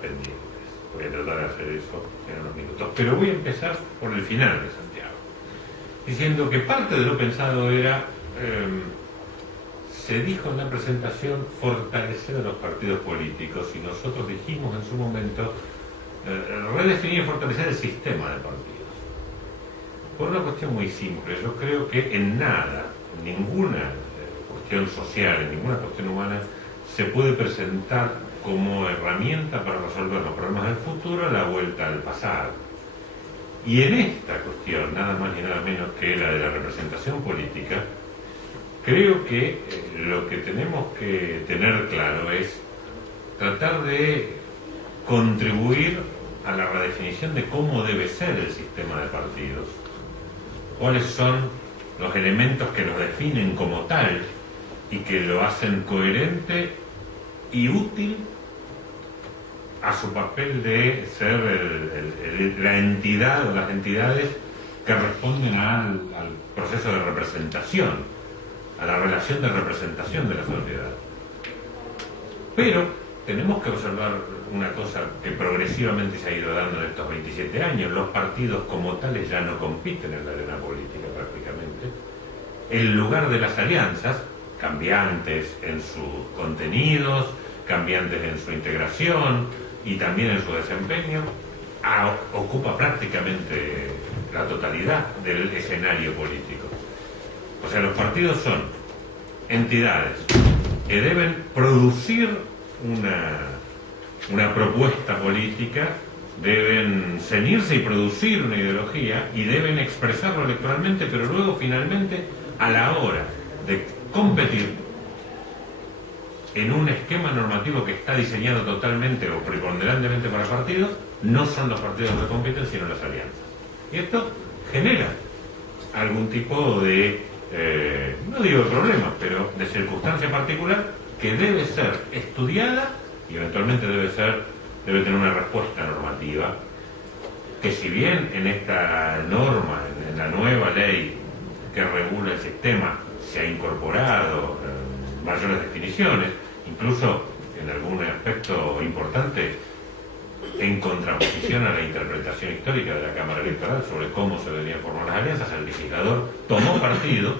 pendientes. Voy a tratar de hacer eso en unos minutos. Pero voy a empezar por el final de Santiago, diciendo que parte de lo pensado era, se dijo en la presentación, fortalecer a los partidos políticos, y nosotros dijimos en su momento, redefinir y fortalecer el sistema de partidos. Por una cuestión muy simple, yo creo que en nada, en ninguna cuestión social, en ninguna cuestión humana, se puede presentar como herramienta para resolver los problemas del futuro la vuelta al pasado. Y en esta cuestión, nada más ni nada menos que la de la representación política, creo que lo que tenemos que tener claro es tratar de contribuir a la redefinición de cómo debe ser el sistema de partidos, cuáles son los elementos que los definen como tal y que lo hacen coherente y útil a su papel de ser la entidad o las entidades que responden al proceso de representación, a la relación de representación de la sociedad. Pero tenemos que observar una cosa que progresivamente se ha ido dando en estos 27 años. Los partidos como tales ya no compiten en la arena política prácticamente. El lugar de las alianzas, cambiantes en sus contenidos, cambiantes en su integración y también en su desempeño, ocupa prácticamente la totalidad del escenario político. O sea, los partidos son entidades que deben producir una propuesta política, deben ceñirse y producir una ideología y deben expresarlo electoralmente, pero luego finalmente a la hora de competir en un esquema normativo que está diseñado totalmente o preponderantemente para partidos, no son los partidos que compiten sino las alianzas. Y esto genera algún tipo de, no digo de problemas, pero de circunstancia particular que debe ser estudiada y eventualmente debe tener una respuesta normativa, que si bien en esta norma, en la nueva ley que regula el sistema, se ha incorporado mayores definiciones, incluso en algún aspecto importante en contraposición a la interpretación histórica de la Cámara Electoral sobre cómo se deberían formar las alianzas, el legislador tomó partido,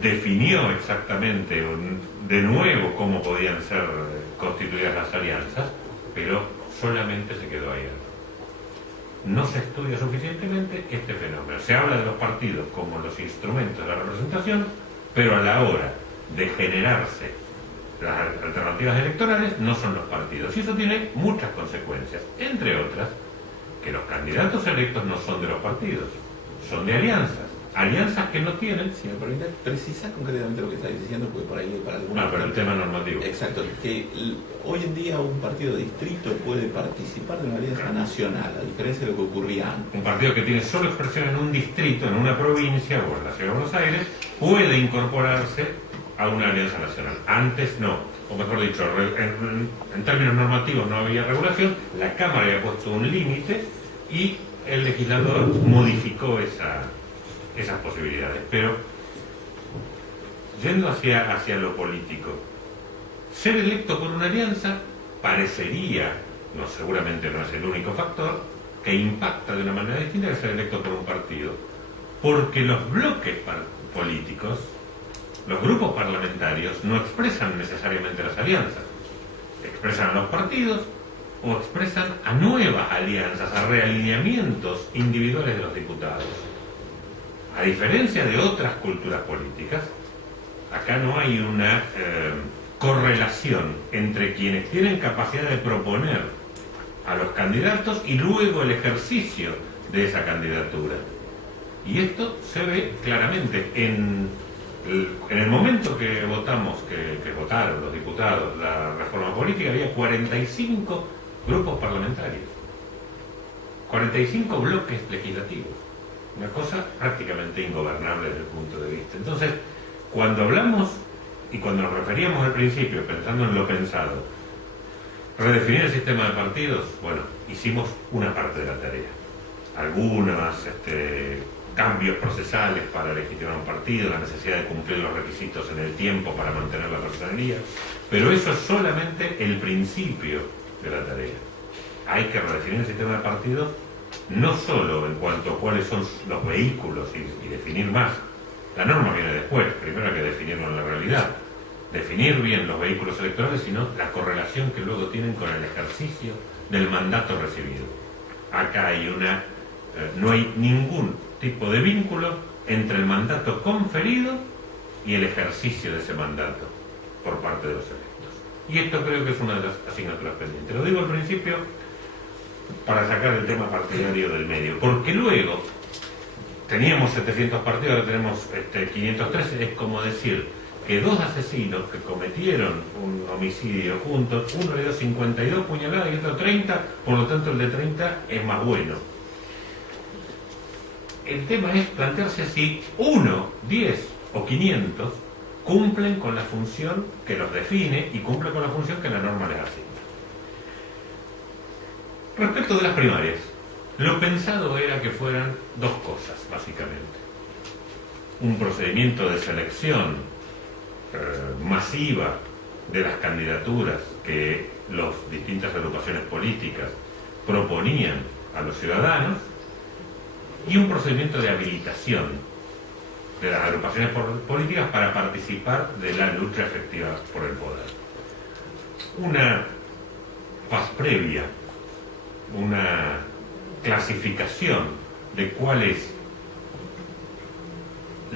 definió exactamente de nuevo cómo podían ser constituidas las alianzas, pero solamente se quedó ahí. No se estudia suficientemente este fenómeno. Se habla de los partidos como los instrumentos de la representación, pero a la hora de generarse las alternativas electorales no son los partidos. Y eso tiene muchas consecuencias, entre otras, que los candidatos electos no son de los partidos, son de alianzas. Alianzas que no tienen... Si me permite precisar concretamente lo que estáis diciendo, porque por ahí para algunos... No, pero el tema normativo. Exacto, que hoy en día un partido de distrito puede participar de una alianza nacional, a diferencia de lo que ocurría antes. Un partido que tiene solo expresión en un distrito, en una provincia o en la ciudad de Buenos Aires, puede incorporarse a una alianza nacional. Antes no, o mejor dicho, en términos normativos no había regulación, la Cámara había puesto un límite y el legislador modificó esas posibilidades. Pero yendo hacia lo político, ser electo por una alianza parecería, no, seguramente no es el único factor, que impacta de una manera distinta que ser electo por un partido, porque los bloques políticos, los grupos parlamentarios, no expresan necesariamente las alianzas, expresan a los partidos o expresan a nuevas alianzas, a realineamientos individuales de los diputados. A diferencia de otras culturas políticas, acá no hay una correlación entre quienes tienen capacidad de proponer a los candidatos y luego el ejercicio de esa candidatura. Y esto se ve claramente en el momento que votamos, que votaron los diputados la reforma política, había 45 grupos parlamentarios, 45 bloques legislativos. Una cosa prácticamente ingobernable desde el punto de vista. Entonces, cuando hablamos y cuando nos referíamos al principio, pensando en lo pensado, redefinir el sistema de partidos, bueno, hicimos una parte de la tarea. Algunas cambios procesales para legitimar un partido, la necesidad de cumplir los requisitos en el tiempo para mantener la personería, pero eso es solamente el principio de la tarea. Hay que redefinir el sistema de partidos no solo en cuanto a cuáles son los vehículos y definir más. La norma viene después, primero hay que definirlo en la realidad, definir bien los vehículos electorales, sino la correlación que luego tienen con el ejercicio del mandato recibido. Acá hay no hay ningún tipo de vínculo entre el mandato conferido y el ejercicio de ese mandato por parte de los electos. Y esto creo que es una de las asignaturas pendientes. Lo digo al principio para sacar el tema partidario del medio, porque luego teníamos 700 partidos, ahora tenemos 513, es como decir que dos asesinos que cometieron un homicidio juntos, uno le dio 52 puñaladas y otro 30, por lo tanto el de 30 es más bueno. El tema es plantearse si 1, 10 o 500 cumplen con la función que los define y cumplen con la función que la norma les asigna. Respecto de las primarias, lo pensado era que fueran dos cosas, básicamente. Un procedimiento de selección masiva de las candidaturas que las distintas agrupaciones políticas proponían a los ciudadanos y un procedimiento de habilitación de las agrupaciones políticas para participar de la lucha efectiva por el poder. Una fase previa, una clasificación de cuáles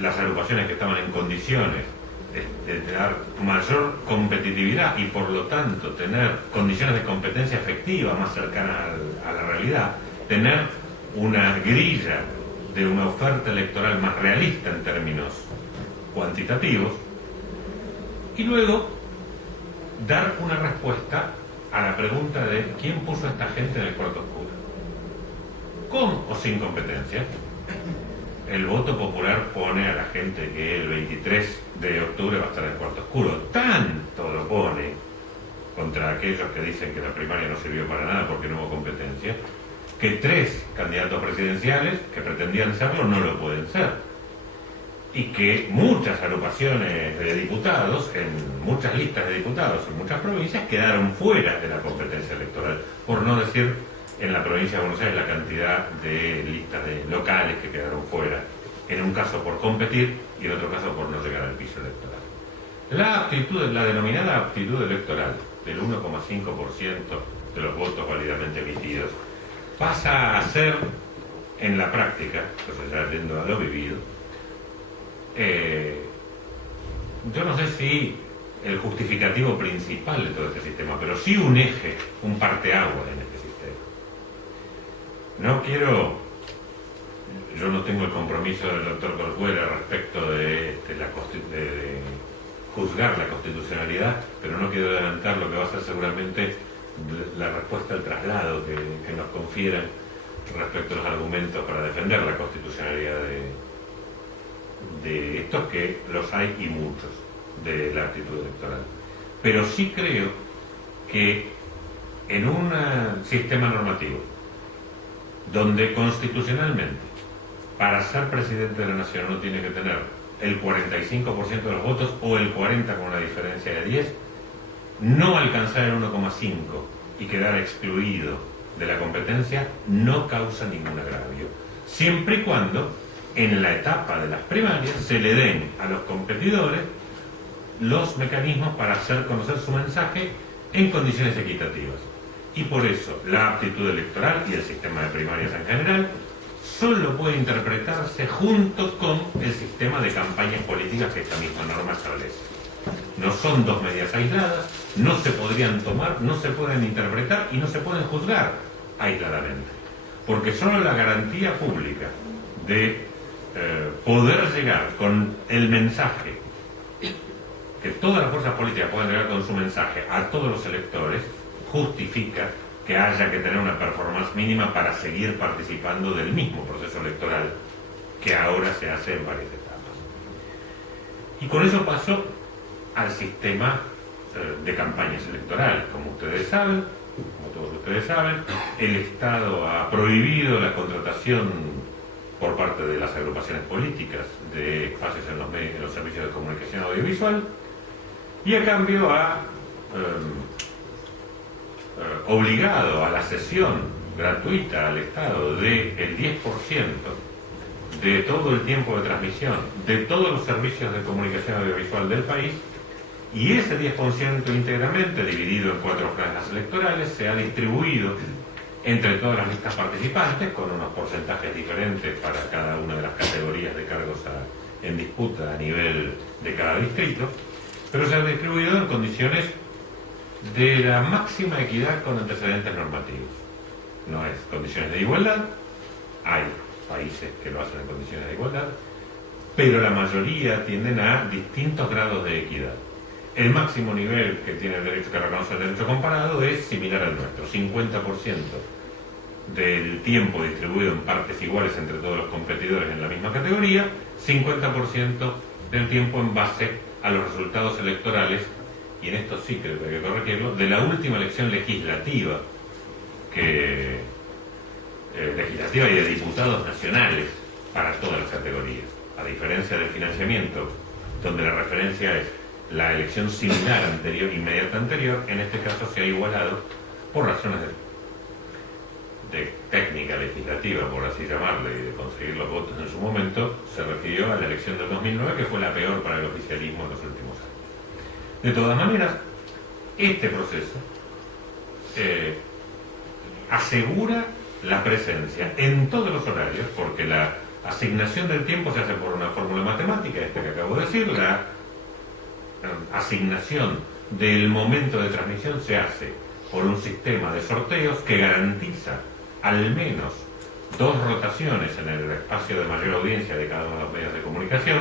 las agrupaciones que estaban en condiciones de dar mayor competitividad y por lo tanto tener condiciones de competencia efectiva más cercanas a la realidad, tener una grilla de una oferta electoral más realista en términos cuantitativos, y luego dar una respuesta a la pregunta de quién puso a esta gente en el cuarto oscuro, con o sin competencia. El voto popular pone a la gente que el 23 de octubre va a estar en el cuarto oscuro. Tanto lo pone contra aquellos que dicen que la primaria no sirvió para nada porque no hubo competencia, que 3 candidatos presidenciales que pretendían serlo no lo pueden ser. Y que muchas agrupaciones de diputados, en muchas listas de diputados en muchas provincias, quedaron fuera de la competencia electoral, por no decir en la provincia de Buenos Aires la cantidad de listas locales que quedaron fuera, en un caso por competir y en otro caso por no llegar al piso electoral. La denominada aptitud electoral del 1,5% de los votos válidamente emitidos pasa a ser en la práctica, pues ya yendo a lo vivido, yo no sé si el justificativo principal de todo este sistema, pero sí un eje, un parteaguas en este sistema. Yo no tengo el compromiso del doctor Corcuera respecto de juzgar la constitucionalidad, pero no quiero adelantar lo que va a ser seguramente la respuesta al traslado que nos confieran respecto a los argumentos para defender la constitucionalidad de estos, que los hay y muchos, de la aptitud electoral. Pero sí creo que en un sistema normativo donde constitucionalmente para ser presidente de la nación uno tiene que tener el 45% de los votos o el 40% con una diferencia de 10, no alcanzar el 1,5 y quedar excluido de la competencia no causa ningún agravio, siempre y cuando en la etapa de las primarias se le den a los competidores los mecanismos para hacer conocer su mensaje en condiciones equitativas. Y por eso la aptitud electoral y el sistema de primarias en general solo puede interpretarse junto con el sistema de campañas políticas que esta misma norma establece. No son dos medidas aisladas, no se podrían tomar, no se pueden interpretar y no se pueden juzgar aisladamente. Porque solo la garantía pública de poder llegar con el mensaje, que todas las fuerzas políticas puedan llegar con su mensaje a todos los electores, justifica que haya que tener una performance mínima para seguir participando del mismo proceso electoral que ahora se hace en varias etapas. Y con eso paso al sistema de campañas electorales. Como ustedes saben, como todos ustedes saben, el Estado ha prohibido la contratación por parte de las agrupaciones políticas de espacios en los servicios de comunicación audiovisual, y a cambio ha obligado a la cesión gratuita al Estado del 10% de todo el tiempo de transmisión de todos los servicios de comunicación audiovisual del país, y ese 10% íntegramente, dividido en 4 franjas electorales, se ha distribuido entre todas las listas participantes, con unos porcentajes diferentes para cada una de las categorías de cargos en disputa a nivel de cada distrito, pero se ha distribuido en condiciones de la máxima equidad con antecedentes normativos. No es condiciones de igualdad, hay países que lo hacen en condiciones de igualdad, pero la mayoría tienden a distintos grados de equidad. El máximo nivel que tiene el derecho, que reconoce el derecho comparado, es similar al nuestro: 50% del tiempo distribuido en partes iguales entre todos los competidores en la misma categoría, 50% del tiempo en base a los resultados electorales, y en esto sí creo que hay que corregirlo, de la última elección legislativa legislativa y de diputados nacionales para todas las categorías, a diferencia del financiamiento, donde la referencia es la elección similar inmediata anterior. En este caso se ha igualado por razones de técnica legislativa, por así llamarle, y de conseguir los votos en su momento. Se refirió a la elección del 2009, que fue la peor para el oficialismo en los últimos años. De todas maneras, este proceso asegura la presencia en todos los horarios, porque la asignación del tiempo se hace por una fórmula matemática, esta que acabo de decir. La asignación del momento de transmisión se hace por un sistema de sorteos que garantiza al menos 2 rotaciones en el espacio de mayor audiencia de cada uno de los medios de comunicación.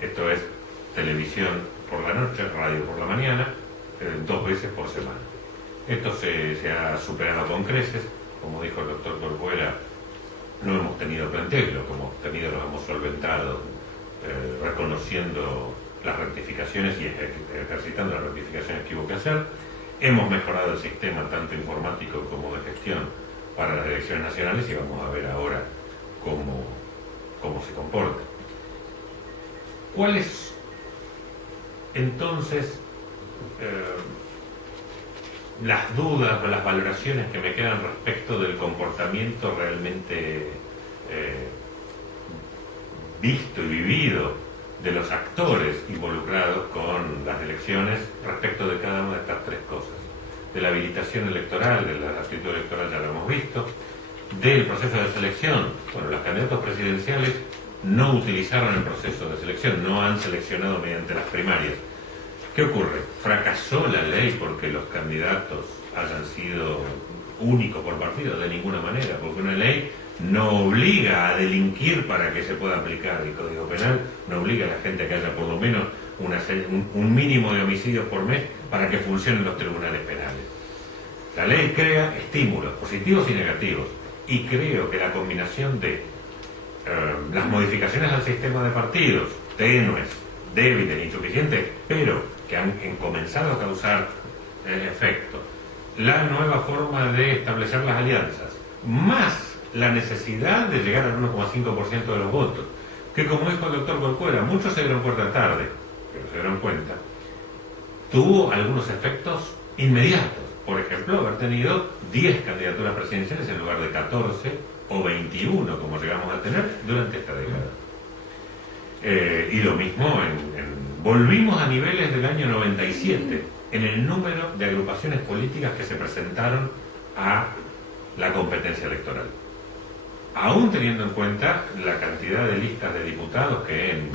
Esto es televisión por la noche, radio por la mañana, 2 veces por semana. Esto se ha superado con creces. Como dijo el doctor Corcuera, no hemos tenido plantel, lo que hemos tenido lo hemos solventado reconociendo las rectificaciones y ejercitando las rectificaciones que hubo que hacer. Hemos mejorado el sistema tanto informático como de gestión para las elecciones nacionales, y vamos a ver ahora cómo se comporta. ¿Cuáles entonces las dudas o las valoraciones que me quedan respecto del comportamiento realmente visto y vivido de los actores involucrados con las elecciones respecto de cada una de estas 3 cosas? De la habilitación electoral, de la actitud electoral ya lo hemos visto, del proceso de selección. Bueno, los candidatos presidenciales no utilizaron el proceso de selección, no han seleccionado mediante las primarias. ¿Qué ocurre? Fracasó la ley porque los candidatos hayan sido únicos por partido, de ninguna manera, porque una ley no obliga a delinquir para que se pueda aplicar el Código Penal, no obliga a la gente a que haya por lo menos un mínimo de homicidios por mes para que funcionen los tribunales penales. La ley crea estímulos positivos y negativos, y creo que la combinación de las modificaciones al sistema de partidos, tenues, débiles, insuficientes, pero que han comenzado a causar efecto, la nueva forma de establecer las alianzas, más la necesidad de llegar al 1,5% de los votos, que, como dijo el doctor Corcuera, muchos se dieron cuenta tarde, pero se dieron cuenta, tuvo algunos efectos inmediatos. Por ejemplo, haber tenido 10 candidaturas presidenciales en lugar de 14 o 21, como llegamos a tener durante esta década. Y lo mismo volvimos a niveles del año 97 en el número de agrupaciones políticas que se presentaron a la competencia electoral. Aún teniendo en cuenta la cantidad de listas de diputados, que en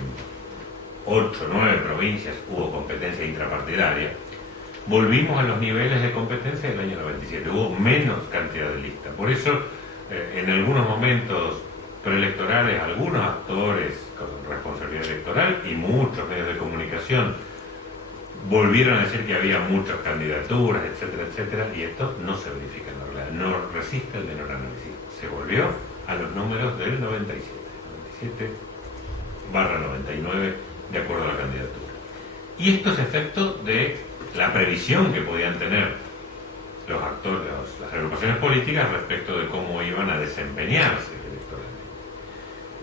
8 o 9 provincias hubo competencia intrapartidaria, volvimos a los niveles de competencia del año 97. Hubo menos cantidad de listas. Por eso, en algunos momentos preelectorales, algunos actores con responsabilidad electoral y muchos medios de comunicación volvieron a decir que había muchas candidaturas, etcétera, etcétera, y esto no se verifica en la realidad, no resiste el menor análisis. Se volvió a los números del 97/99, de acuerdo a la candidatura. Y esto es efecto de la previsión que podían tener los actores, las agrupaciones políticas respecto de cómo iban a desempeñarse electoralmente.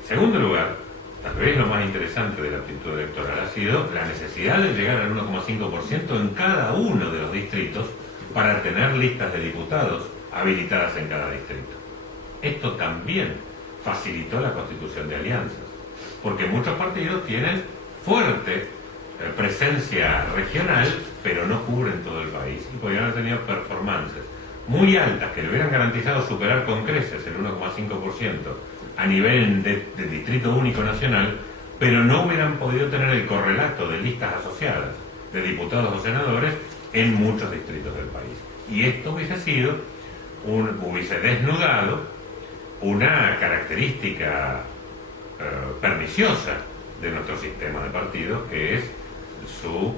Segundo lugar, tal vez lo más interesante de la aptitud electoral ha sido la necesidad de llegar al 1,5% en cada uno de los distritos para tener listas de diputados habilitadas en cada distrito. Esto también facilitó la constitución de alianzas, porque muchos partidos tienen fuerte presencia regional, pero no cubren todo el país, y podrían haber tenido performances muy altas que le hubieran garantizado superar con creces el 1,5% a nivel de distrito único nacional, pero no hubieran podido tener el correlato de listas asociadas de diputados o senadores en muchos distritos del país. Y esto hubiese desnudado una característica perniciosa de nuestro sistema de partidos, que es su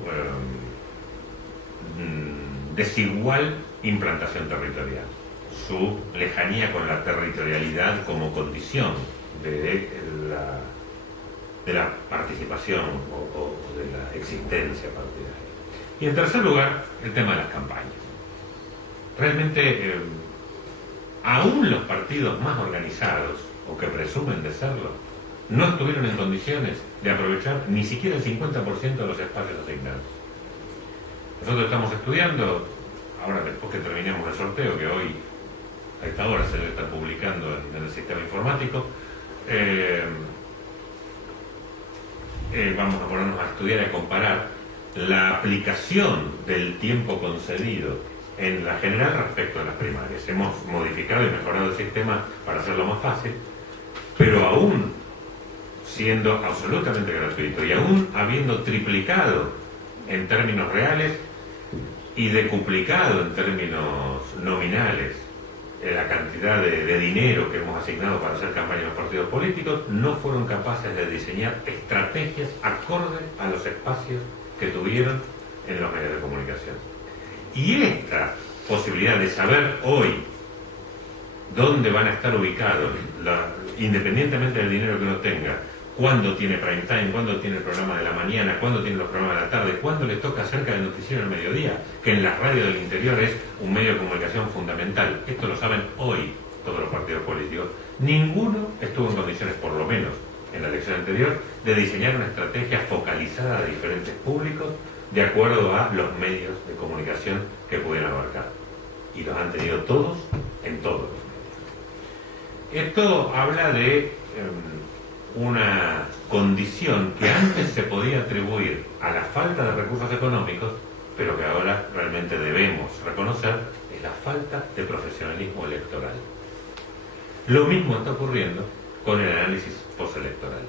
desigual implantación territorial, su lejanía con la territorialidad como condición de la participación o de la existencia partidaria. Y en tercer lugar, el tema de las campañas. Realmente, aún los partidos más organizados, o que presumen de serlo, no estuvieron en condiciones de aprovechar ni siquiera el 50% de los espacios asignados. Nosotros estamos estudiando, ahora después que terminemos el sorteo, que hoy a esta hora se debe estar publicando en el sistema informático, vamos a ponernos a estudiar y a comparar la aplicación del tiempo concedido en la general respecto a las primarias. Hemos modificado y mejorado el sistema para hacerlo más fácil, pero aún siendo absolutamente gratuito y aún habiendo triplicado en términos reales y decuplicado en términos nominales la cantidad de dinero que hemos asignado para hacer campaña en los partidos políticos, no fueron capaces de diseñar estrategias acorde a los espacios que tuvieron en los medios de comunicación. Y esta posibilidad de saber hoy dónde van a estar ubicados, independientemente del dinero que uno tenga, cuándo tiene prime time, cuándo tiene el programa de la mañana, cuándo tiene los programas de la tarde, cuándo le toca cerca del noticiero del mediodía, que en la radio del interior es un medio de comunicación fundamental. Esto lo saben hoy todos los partidos políticos. Ninguno estuvo en condiciones, por lo menos en la elección anterior, de diseñar una estrategia focalizada a diferentes públicos de acuerdo a los medios de comunicación que pudieran abarcar. Y los han tenido todos en todos los medios. Esto habla de una condición que antes se podía atribuir a la falta de recursos económicos, pero que ahora realmente debemos reconocer, es la falta de profesionalismo electoral. Lo mismo está ocurriendo con el análisis postelectoral.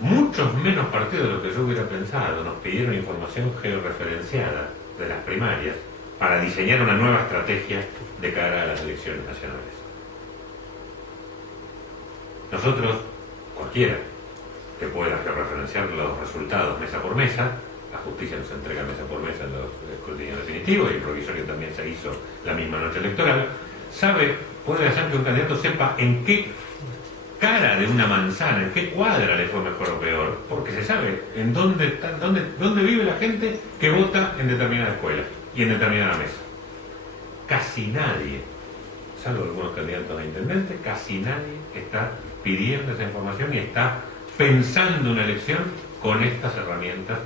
Muchos menos partidos de lo que yo hubiera pensado nos pidieron información georreferenciada de las primarias para diseñar una nueva estrategia de cara a las elecciones nacionales. Nosotros, cualquiera que pueda georreferenciar los resultados mesa por mesa, la justicia nos entrega mesa por mesa en los escrutinios definitivos y el provisorio también se hizo la misma noche electoral, puede hacer que un candidato sepa en qué cara de una manzana, en qué cuadra le fue mejor o peor, porque se sabe en dónde vive la gente que vota en determinada escuela y en determinada mesa. Casi nadie, salvo algunos candidatos a intendente, casi nadie está pidiendo esa información y está pensando una elección con estas herramientas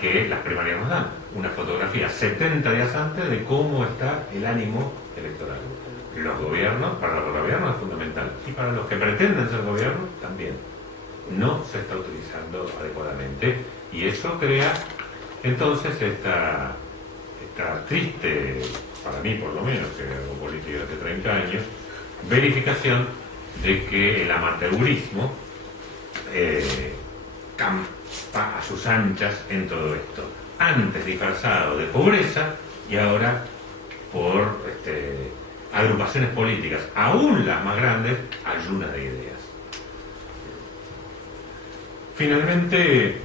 que las primarias nos dan. Una fotografía 70 días antes de cómo está el ánimo electoral. Los gobiernos, para los gobiernos es fundamental, y para los que pretenden ser gobiernos también. No se está utilizando adecuadamente, y eso crea entonces esta triste, para mí por lo menos, que hago política hace 30 años, verificación de que el amateurismo campa a sus anchas en todo esto. Antes disfrazado de pobreza y ahora por agrupaciones políticas, aún las más grandes, ayunas de ideas. Finalmente,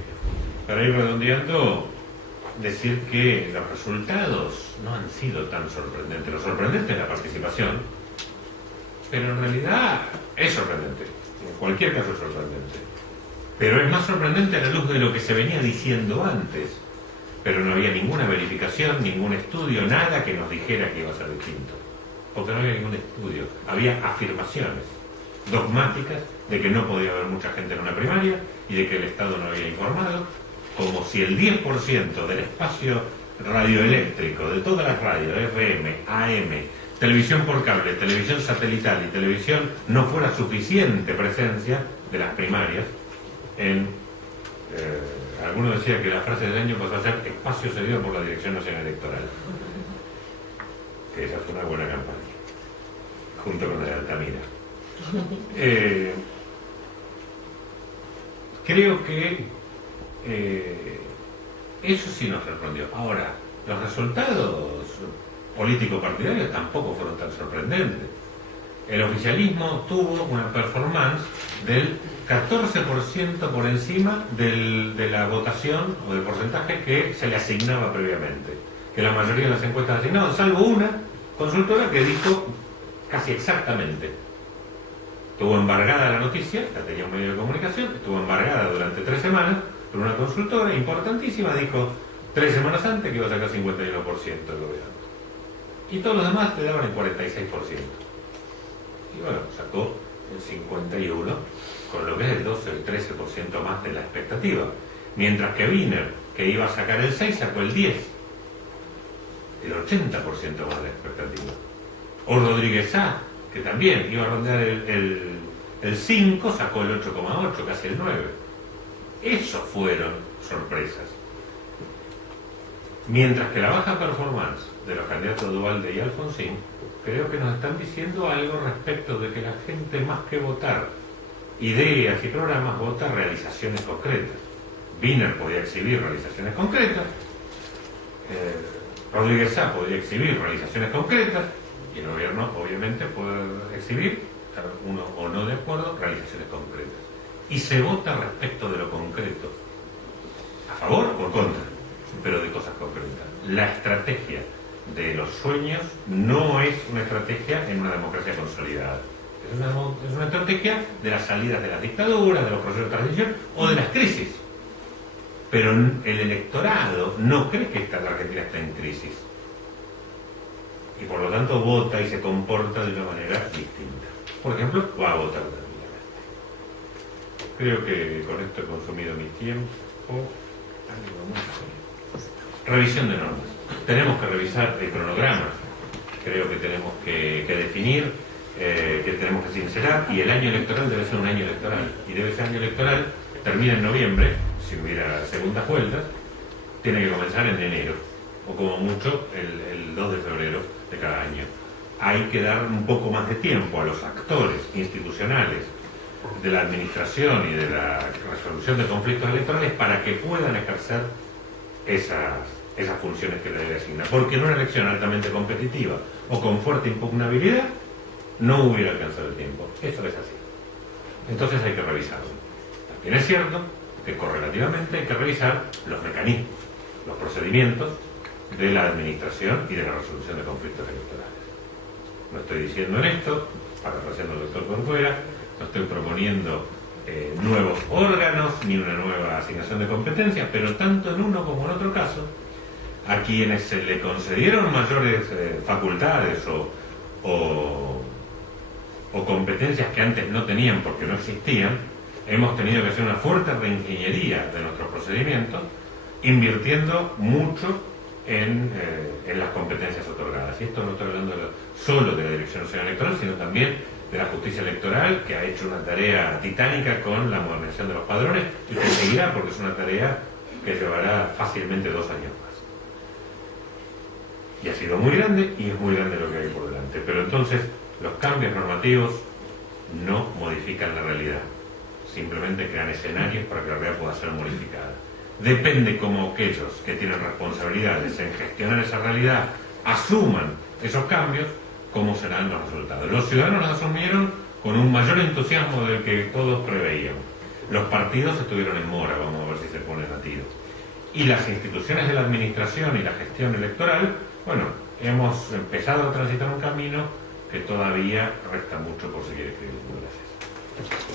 para ir redondeando, decir que los resultados no han sido tan sorprendentes. Lo sorprendente es la participación, pero en realidad es sorprendente. En cualquier caso es sorprendente. Pero es más sorprendente a la luz de lo que se venía diciendo antes. Pero no había ninguna verificación, ningún estudio, nada que nos dijera que iba a ser distinto. Porque no había ningún estudio, había afirmaciones. dogmáticas de que no podía haber mucha gente en una primaria y de que el Estado no había informado, como si el 10% del espacio radioeléctrico de todas las radios, FM, AM, televisión por cable, televisión satelital y televisión, no fuera suficiente presencia de las primarias en... alguno decía que la frase del año pasó a ser espacio cedido por la Dirección Nacional Electoral. Que esa fue una buena campaña, junto con la de Altamira. Creo que eso sí nos sorprendió. Ahora, los resultados político-partidarios tampoco fueron tan sorprendentes. El oficialismo tuvo una performance del 14% por encima de la votación o del porcentaje que se le asignaba previamente, que la mayoría de las encuestas asignaban, salvo una consultora que dijo casi exactamente. Estuvo embargada la noticia, la tenía un medio de comunicación, estuvo embargada durante 3 semanas, pero una consultora importantísima dijo 3 semanas antes que iba a sacar 51% del gobierno. Y todos los demás le daban el 46%. Y bueno, sacó el 51%, con lo que es el 12 o el 13% más de la expectativa. Mientras que Wiener, que iba a sacar el 6%, sacó el 10%. El 80% más de la expectativa. O Rodríguez Sá, que también iba a rondear el 5%, sacó el 8,8%, casi el 9%. Eso fueron sorpresas. Mientras que la baja performance de los candidatos Duhalde y Alfonsín, creo que nos están diciendo algo respecto de que la gente, más que votar ideas y programas, vota realizaciones concretas. Wiener podía exhibir realizaciones concretas, Rodríguez Sá podía exhibir realizaciones concretas, y el gobierno obviamente puede exhibir, uno o no de acuerdo, realizaciones concretas. Y se vota respecto de lo concreto, a favor o en contra, pero de cosas concretas. La estrategia de los sueños no es una estrategia en una democracia consolidada. Es una estrategia de las salidas de las dictaduras, de los procesos de transición o de las crisis. Pero el electorado no cree que la Argentina está en crisis. Y por lo tanto vota y se comporta de una manera distinta. Por ejemplo, va a votar tranquilamente. Creo que con esto he consumido mi tiempo. Revisión de normas. Tenemos que revisar el cronograma. Creo que tenemos que definir, que tenemos que sincerar, y el año electoral debe ser un año electoral. Y debe ser año electoral, termina en noviembre, si hubiera segundas vueltas, tiene que comenzar en enero, o como mucho el 2 de febrero de cada año. Hay que dar un poco más de tiempo a los actores institucionales de la administración y de la resolución de conflictos electorales para que puedan ejercer esas funciones que le debe asignar. Porque en una elección altamente competitiva o con fuerte impugnabilidad no hubiera alcanzado el tiempo. Eso es así. Entonces hay que revisarlo. También es cierto que correlativamente hay que revisar los mecanismos, los procedimientos de la administración y de la resolución de conflictos electorales. No estoy diciendo en esto, parafraseando al doctor Corcuera, no estoy proponiendo nuevos órganos ni una nueva asignación de competencias, pero tanto en uno como en otro caso, a quienes se le concedieron mayores facultades o competencias que antes no tenían porque no existían, hemos tenido que hacer una fuerte reingeniería de nuestros procedimientos, invirtiendo mucho en las competencias otorgadas. Y esto no estoy hablando solo de la Dirección Nacional Electoral, sino también de la justicia electoral, que ha hecho una tarea titánica con la modernización de los padrones, y que seguirá porque es una tarea que llevará fácilmente 2 años más. Y ha sido muy grande, y es muy grande lo que hay por delante. Pero entonces, los cambios normativos no modifican la realidad. Simplemente crean escenarios para que la realidad pueda ser modificada. Depende cómo aquellos que tienen responsabilidades en gestionar esa realidad asuman esos cambios, cómo serán los resultados. Los ciudadanos los asumieron con un mayor entusiasmo del que todos preveíamos. Los partidos estuvieron en mora, vamos a ver si se ponen a tiro. Y las instituciones de la administración y la gestión electoral, bueno, hemos empezado a transitar un camino que todavía resta mucho por seguir escribiendo. Gracias.